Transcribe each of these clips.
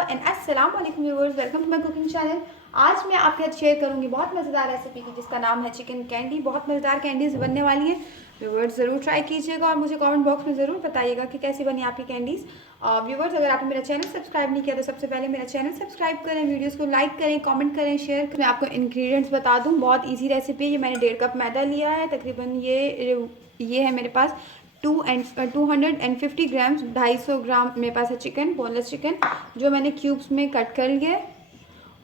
And अस्सलाम वालेकुम viewers, welcome to my cooking channel. आज मैं आपके साथ शेयर करूंगी बहुत मज़ेदार रेसिपी की जिसका नाम है चिकन कैंडी। बहुत मज़ेदार कैंडीज़ बनने वाली हैं। व्यूअर्स ज़रूर ट्राई कीजिएगा और मुझे कमेंट बॉक्स में ज़रूर बताइएगा कि कैसी बनी आपकी कैंडीज़। व्यूअर्स, अगर आपने मेरा चैनल सब्सक्राइब नहीं किया तो सबसे पहले मेरा चैनल सब्सक्राइब करें, वीडियोज़ को लाइक करें, कॉमेंट करें, शेयर करें। मैं आपको इंग्रीडियंट्स बता दूँ, बहुत ईजी रेसिपी है। ये मैंने 1.5 कप मैदा लिया है तकरीबन। ये है मेरे पास 250 ग्राम्स, 250 ग्राम मेरे पास है चिकन, बोनलेस चिकन, जो मैंने क्यूब्स में कट कर लिया है।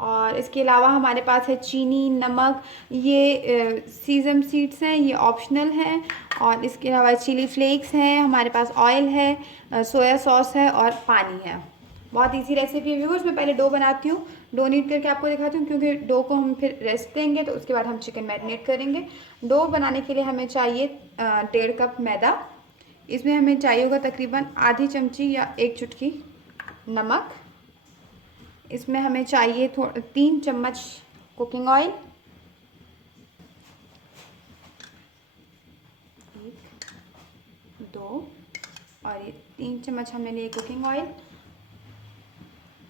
और इसके अलावा हमारे पास है चीनी, नमक, ये सीजम सीड्स हैं, ये ऑप्शनल हैं। और इसके अलावा चिली फ्लेक्स हैं, हमारे पास ऑयल है, सोया सॉस है और पानी है। बहुत इजी रेसिपी है व्यूअर्स। मैं पहले डो बनाती हूँ, डो नीट करके आपको दिखाती हूँ, क्योंकि डो को हम फिर रेस्ट देंगे तो उसके बाद हम चिकन मैरिनेट करेंगे। डो बनाने के लिए हमें चाहिए 1.5 कप मैदा। इसमें हमें चाहिए होगा तकरीबन आधी चमची या 1 चुटकी नमक। इसमें हमें चाहिए 3 चम्मच कुकिंग ऑयल, 1, 2 और ये 3 चम्मच हमने लिए कुकिंग ऑयल।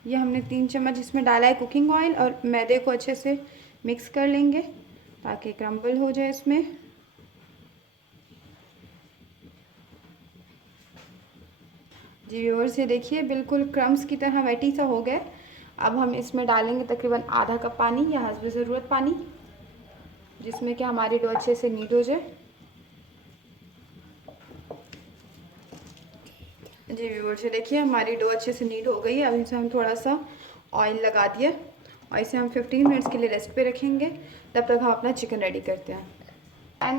ये हमने 3 चम्मच इसमें डाला है कुकिंग ऑयल। और मैदे को अच्छे से मिक्स कर लेंगे ताकि क्रम्बल हो जाए इसमें। जी व्यूअर्स, ये देखिए बिल्कुल क्रम्स की तरह वेटी सा हो गया। अब हम इसमें डालेंगे तकरीबन आधा कप पानी या हस्ब ज़रूरत पानी, जिसमें कि हमारी डो अच्छे से नीड हो जाए। जी व्यूअर्स, ये देखिए हमारी डो अच्छे से नीड हो गई है। अब इसे हम थोड़ा सा ऑयल लगा दिया और इसे हम 15 मिनट्स के लिए रेस्ट पे रखेंगे। तब तक हम अपना चिकन रेडी करते हैं। पैन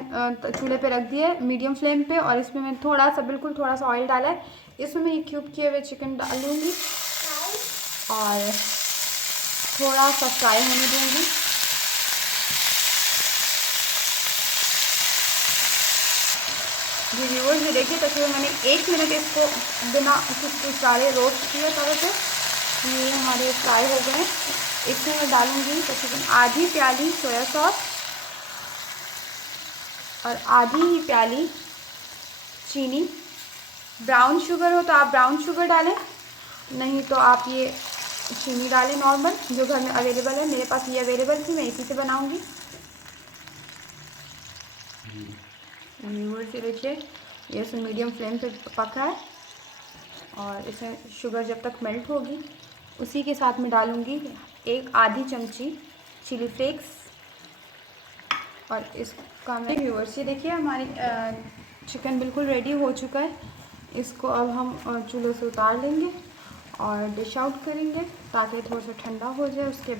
चूल्हे पे रख दिया है मीडियम फ्लेम पे, और इसमें मैं बिल्कुल थोड़ा सा ऑयल डाला है। इसमें मैं ये क्यूब किए हुए चिकन डाल दूँगी और थोड़ा सा फ्राई होने दूँगी। जी व्यूअर्स, ये देखिए तकरीबन मैंने 1 मिनट इसको बिना कुछ डाले रोस्ट किया तवे पे। ये हमारे फ्राई हो गए। इसमें मैं डालूँगी तकरीबन आधी प्याली सोया सॉस और आधी ही प्याली चीनी। ब्राउन शुगर हो तो आप ब्राउन शुगर डालें, नहीं तो आप ये चीनी डालें नॉर्मल, जो घर में अवेलेबल है। मेरे पास ये अवेलेबल थी, मैं इसी से बनाऊंगी। व्यूअर्स, ये देखिए ये इसे मीडियम फ्लेम पे पक रहा है। और इसे शुगर जब तक मेल्ट होगी उसी के साथ में डालूंगी एक आधी चमची चिली फ्लेक्स। और इसका मैं व्यूअर्स, ये देखिए हमारी चिकन बिल्कुल रेडी हो चुका है। इसको अब हम चूल्हे से उतार लेंगे और डिश आउट करेंगे ताकि थोड़ा सा ठंडा हो जाए। इसके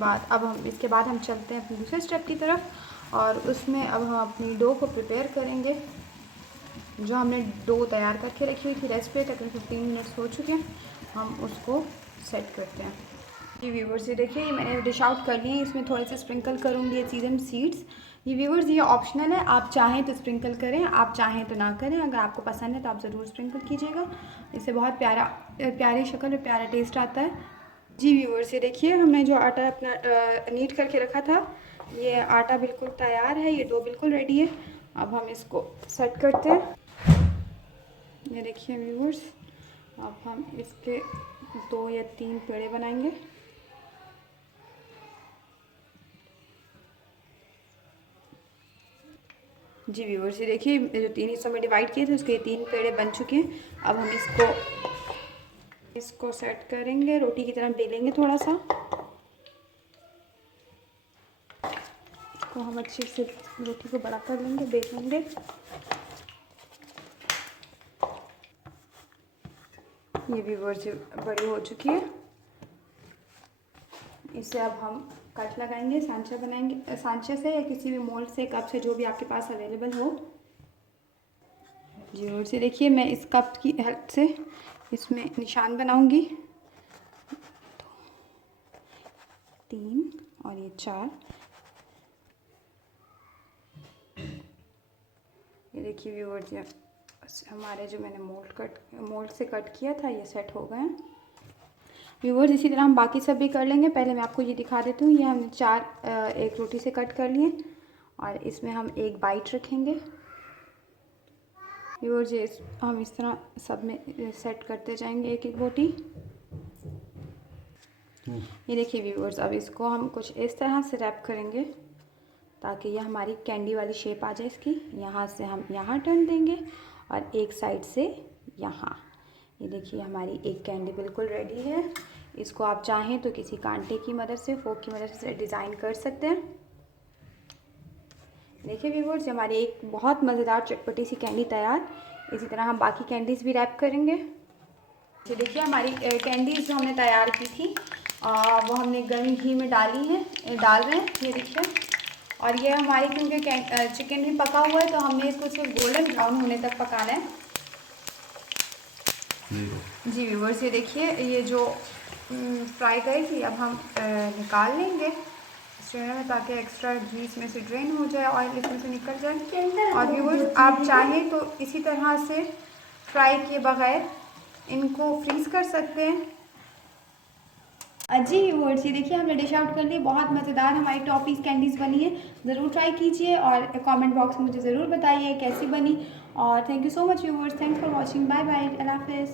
बाद हम चलते हैं अपने दूसरे स्टेप की तरफ, और उसमें अब हम अपनी डो को प्रिपेयर करेंगे। जो हमने डो तैयार करके रखी हुई थी रेस्ट पे, तकरीबन 15 मिनट्स हो चुके हैं। हम उसको सेट करते हैं। जी व्यूवर्स, ये देखिए मैंने डिश आउट कर ली है। इसमें थोड़े से स्प्रिंकल करूँगी ये सीजम सीड्स। ये व्यूवर्स, ये ऑप्शनल है, आप चाहें तो स्प्रिंकल करें, आप चाहें तो ना करें। अगर आपको पसंद है तो आप ज़रूर स्प्रिंकल कीजिएगा। इससे बहुत प्यारी शक्ल और प्यारा टेस्ट आता है। जी व्यूवर्स, ये देखिए हमने जो आटा अपना नीट करके रखा था, ये आटा बिल्कुल तैयार है, ये डो बिल्कुल रेडी है। अब हम इसको सेट करते हैं। ये देखिए व्यूवर्स, अब हम इसके 2 या 3 पेड़े बनाएंगे। जी व्यूवर्स, ये देखिए जो 3 हिस्सों में डिवाइड किए थे उसके 3 पेड़े बन चुके हैं। अब हम इसको सेट करेंगे, रोटी की तरह बेलेंगे थोड़ा सा। इसको हम अच्छे से रोटी को बड़ा कर लेंगे, बेल लेंगे। ये व्यूवर्स बड़ी हो चुकी है। इसे अब हम कट लगाएंगे, सांचा बनाएंगे, सांचे से या किसी भी मोल्ड से, कप से, जो भी आपके पास अवेलेबल हो। जी और से देखिए मैं इस कप की हेल्प से इसमें निशान बनाऊंगी। 3 और ये 4। ये देखिए व्यूअर्स, हमारे जो मैंने मोल्ड से कट किया था ये सेट हो गए हैं। व्यूअर्स, इसी तरह हम बाकी सब भी कर लेंगे। पहले मैं आपको ये दिखा देती हूँ। ये हमने 4 एक रोटी से कट कर लिए और इसमें हम एक बाइट रखेंगे। व्यूअर्स, ये हम इस तरह सब में सेट करते जाएंगे एक एक रोटी। ये देखिए व्यूअर्स, अब इसको हम कुछ इस तरह से रैप करेंगे ताकि ये हमारी कैंडी वाली शेप आ जाए इसकी। यहाँ से हम यहाँ टर्न देंगे और एक साइड से यहाँ। ये देखिए हमारी एक कैंडी बिल्कुल रेडी है। इसको आप चाहें तो किसी कांटे की मदद से, फोक की मदद से डिज़ाइन कर सकते हैं। देखिए व्यूअर्स, हमारी एक बहुत मज़ेदार चटपटी सी कैंडी तैयार। इसी तरह हम बाकी कैंडीज़ भी रैप करेंगे। ये देखिए हमारी कैंडीज़ जो हमने तैयार की थी वो हमने गर्म घी में डाल रहे हैं। ये देखिए, और ये हमारी क्योंकि चिकन भी पका हुआ है तो हमने इसको सिर्फ गोल्डन ब्राउन होने तक पकाना है। जी व्यूअर्स, ये देखिए ये जो फ्राई करी थी अब हम निकाल लेंगे स्ट्रेनर में ताकि एक्स्ट्रा घी इसमें से ड्रेन हो जाए, ऑयल इसमें से निकल जाए। और व्यूअर्स, आप चाहें तो इसी तरह से फ्राई किए बगैर इनको फ्रीज़ कर सकते हैं। जी व्यूअर्स, ये देखिए हमने डिश आउट कर ली। बहुत मज़ेदार हमारी टॉफ़ीज़ कैंडीज़ बनी है। ज़रूर ट्राई कीजिए और कमेंट बॉक्स में मुझे ज़रूर बताइए कैसी बनी। और thank you so much viewers, thanks for watching. Bye bye, Allah हाफ़िज़।